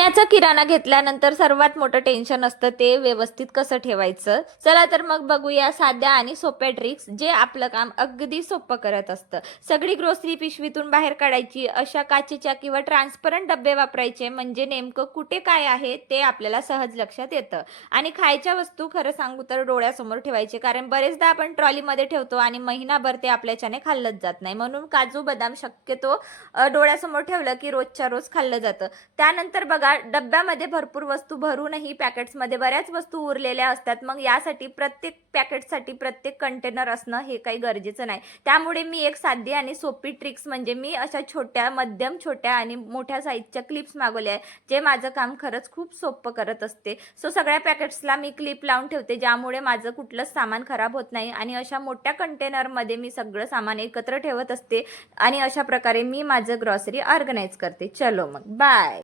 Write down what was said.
महिन्याचा किराणा घेतल्यानंतर सर्वात मोठं टेन्शन असतं ते व्यवस्थित कसं ठेवायचं. चला तर मग बघूया साध्या आणि सोप्या ट्रिक्स जे आपलं काम अगदी सोपं करत असतं. सगळी ग्रोसरी पिशवीतून बाहेर काढायची, अशा काचेच्या किंवा ट्रान्सपरंट डब्बे वापरायचे, म्हणजे नेमकं कुठे काय आहे ते आपल्याला सहज लक्षात येतं. आणि खायच्या वस्तू खरं सांगू तर डोळ्यासमोर ठेवायचे, कारण बरेचदा आपण ट्रॉलीमध्ये ठेवतो आणि महिनाभर ते आपल्याच्याने खाल्लंच जात नाही. म्हणून काजू बदाम शक्यतो डोळ्यासमोर ठेवलं की रोजच्या रोज खाल्लं जातं. त्यानंतर बघा, डब्यामध्ये भरपूर वस्तू भरूनही पॅकेट्समध्ये बऱ्याच वस्तू उरलेल्या असतात. मग यासाठी प्रत्येक पॅकेटसाठी प्रत्येक कंटेनर असणं हे काही गरजेचं नाही. त्यामुळे मी एक साधी आणि सोपी ट्रिक्स म्हणजे मी अशा छोट्या, मध्यम छोट्या आणि मोठ्या साईजच्या क्लिप्स मागवल्या आहे, जे माझं काम खरंच खूप सोपं करत असते. सो सगळ्या पॅकेट्सला मी क्लिप लावून ठेवते, ज्यामुळे माझं कुठलंच सामान खराब होत नाही आणि अशा मोठ्या कंटेनरमध्ये मी सगळं सामान एकत्र ठेवत असते आणि अशा प्रकारे मी माझं ग्रॉसरी ऑर्गनाईज करते. चलो मग बाय.